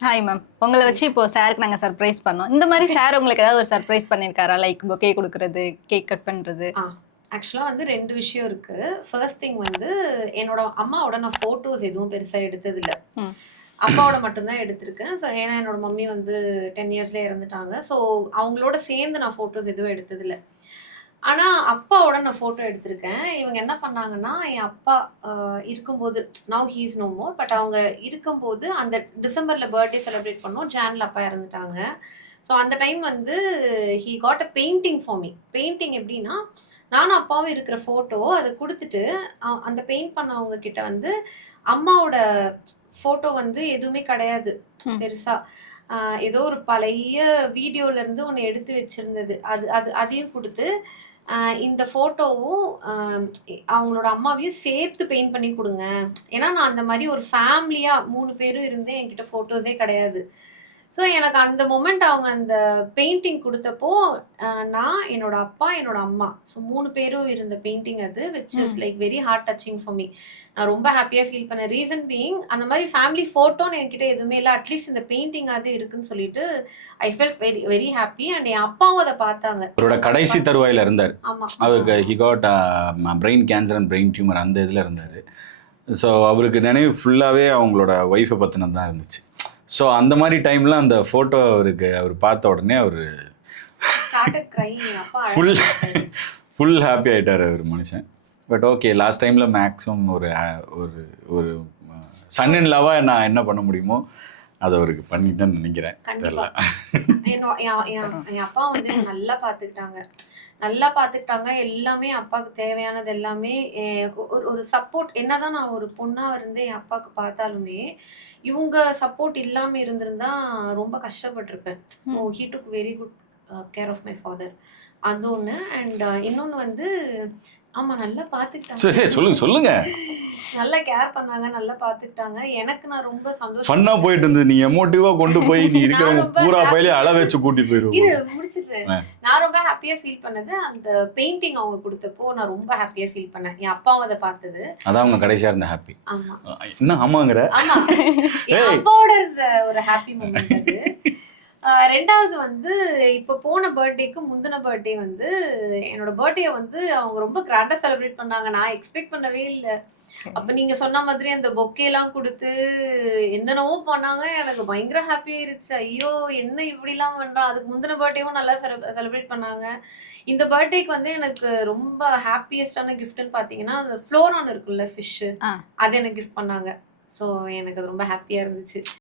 Hi ma'am. உங்கள வச்சு இப்போ சாருக்கு நாங்க சர்ப்ரைஸ் பண்ணோம். இந்த மாரி சார் உங்களுக்கு ஏதாவது ஒரு சர்ப்ரைஸ் பண்ணியிருக்காரா? லைக் பொக்கே குடுக்குறது, கேக் கட் பண்றது? ஆ. ஆக்சுவலா வந்து 2 விஷயம் இருக்கு. ஃபர்ஸ்ட் திங் வந்து என்னோட அம்மாவோட நான் ஃபோட்டோஸ் எதுவும் பெருசா எடுத்ததில்ல. ம். அப்பாவோட மட்டும் தான் எடுத்திருக்கேன். ஸோ ஏன்னா என்னோட மம்மி வந்து 10 இயர்ஸ்லயே இறந்துட்டாங்க. ஸோ அவங்களோட சேர்ந்து நான் ஃபோட்டோஸ் எதுவும் எடுத்ததில்ல. ஆனா அப்பாவோட நான் ஃபோட்டோ எடுத்திருக்கேன். இவங்க என்ன பண்ணாங்கன்னா, என் அப்பா அ இருக்கும்போது now he is no more. But அவங்க இருக்கும்போது அந்த டிசம்பர்ல பர்த்டே செலிப்ரேட் பண்ணோம். ஜான்ல அப்பா இறந்துட்டாங்க. ஸோ அந்த டைம் வந்து he got a painting for me. Painting எப்படின்னா, நானும் அப்பாவும் இருக்கிற ஃபோட்டோ அத குடுத்துட்டு, அந்த பெயிண்ட் பண்ணவங்க கிட்ட வந்து அம்மாவோட ஃபோட்டோ வந்து எதுவுமே கிடையாது ம். பெருசா. அ ஏதோ ஒரு பழைய வீடியோல இருந்து ஒண்ணு எடுத்து வச்சிருந்தது. அதையும் குடுத்து, அ இந்த ஃபோட்டோவும் அவங்களோட அம்மாவையும் சேர்த்து பெயிண்ட் பண்ணி குடுங்க. ஏன்னா, நான் அந்த மாரி ஒரு ஃபேமிலியா 3 பேரும் இருந்து என்கிட்ட ஃபோட்டோஸே கிடையாது. ஸோ எனக்கு அந்த மொமெண்ட் அவங்க அந்த பெயிண்டிங் குடுத்தப்போ, நான், என்னோட அப்பா, என்னோட அம்மா. ஸோ 3 பேரும் இருந்த பெயிண்டிங் அது. விச் இஸ் ம். Like very hard touching for me. நான் ரொம்ப ஹேப்பியா ஃபீல் பண்ணேன். ரீசன் பீயிங் அந்த மாரி ஃபேமிலி ஃபோட்டோன்னு என்கிட்ட எதுவுமே இல்ல. அட்லீஸ்ட் இந்த பெயிண்டிங்காவது இருக்குன்னு சொல்லிட்டு, I felt very very happy. And என் அப்பாவும் அத பார்த்தாங்க. எங்க அவரோட அப்பா அத கடைசி பார்த்து தருவாயில இருந்தார். ஆமா. அவருக்கு he got brain cancer and brain tumour அந்த இதில் இருந்தார். ஸோ அவருக்கு நினைவு ஃபுல்லாகவே அவங்களோட ஒய்ஃபை பற்றினது தான் இருந்துச்சு. ஸோ அந்த மாதிரி டைமில் அந்த ஃபோட்டோ அவர் பார்த்த உடனே அவர் ஸ்டார்ட்டட் கிரையிங். என் அப்பா அழ ஃபுல் ஆரம்பிச்சுட்டாரு. ஃபுல் ஹாப்பி ஆகிட்டார் அவர் மனுஷன். பட் ஓகே, லாஸ்ட் டைமில் மேக்ஸிமம் ஒரு ஒரு ஒரு சன் இன் லவ்வாக நான் என்ன பண்ண முடியுமோ அதை அவருக்கு பண்ணிட்டேன்னு நினைக்கிறேன். கண்டிப்பா. தெரியல. என் அப்பா வந்து என்ன நல்லா பார்த்துக்கிட்டாங்க. நல்லா பார்த்துக்கிட்டாங்க. எல்லாமே அப்பாக்கு தேவையானது எல்லாமே ஒரு ஒரு சப்போர்ட் என்னதான் நான் ஒரு பொண்ணா இருந்து என் அப்பாக்கு பார்த்தாலுமே, இவுங்க சப்போர்ட் இல்லாம இருந்திருந்தா ரொம்ப கஷ்டப்பட்டுருப்பேன். So hmm. He took very good care of my father. அது ஒண்ணு. அண்ட் இன்னொன்னு வந்து ஆமா நல்லா பார்த்துக்கிட்டாங்க. சரி சரி, சொல்லுங்க சொல்லுங்க. நல்லா கேர் பண்ணாங்க. நல்லா பார்த்துக்கிட்டாங்க. எனக்கு நான் ரொம்ப ஃபன்னா போயிட்டு சந்தோஷப்பட்டது. இருந்தது. நீ எமோட்டிவா கொண்டு போய் நீ நான் இருக்கிறவங்க ரொம்ப பூரா பயிலே ஹாப்பியா அள வச்சு கூட்டிட்டு இரு போயிருவோம். முடிச்சுடுறேன். நான் ரொம்ப ஹாப்பியா ஃபீல் பண்ணது, அந்த பெயிண்டிங் அவங்க குடுத்தப்போ நான் ரொம்ப ஹாப்பியா ஃபீல் பண்ணேன். என் அப்பாவும் அத பார்த்தது. அதான் அவங்க கடைசியா இருந்த ஹாப்பி. ஆமா. என்ன ஆமாங்கிற? ஆமா. என் ஏய் அப்பாவோட இருந்த ஒரு ஹாப்பி மொமெண்ட் அது. 2வது வந்து இப்ப போன பர்த்டேக்கு முந்தின பர்த்டே வந்து என்னோட பர்த்டேய வந்து அவங்க ரொம்ப கிராண்டா செலிப்ரேட் பண்ணாங்க. நான் எக்ஸ்பெக்ட் பண்ணவே இல்ல. அப்ப நீங்க சொன்ன மாதிரி அந்த பொக்கேலாம் குடுத்து என்னென்னவோ பண்ணாங்க. எனக்கு பயங்கர ஹாப்பி ஆயிருச்சு. ஐயோ! என்ன இப்படிலாம் பண்றான். அதுக்கு முந்தின பர்த்டேவும் நல்லா செலிப்ரேட் பண்ணாங்க. இந்த பர்த்டேக்கு வந்து எனக்கு ரொம்ப ஹாப்பியஸ்டான கிஃப்ட்ன்னு பார்த்தீங்கன்னா, அந்த ஃப்ளோரான் இருக்குல்ல ஃபிஷ்ஷு. ஆ. அது எனக்கு கிஃப்ட் பண்ணாங்க. ஸோ எனக்கு அது ரொம்ப ஹாப்பியா இருந்துச்சு.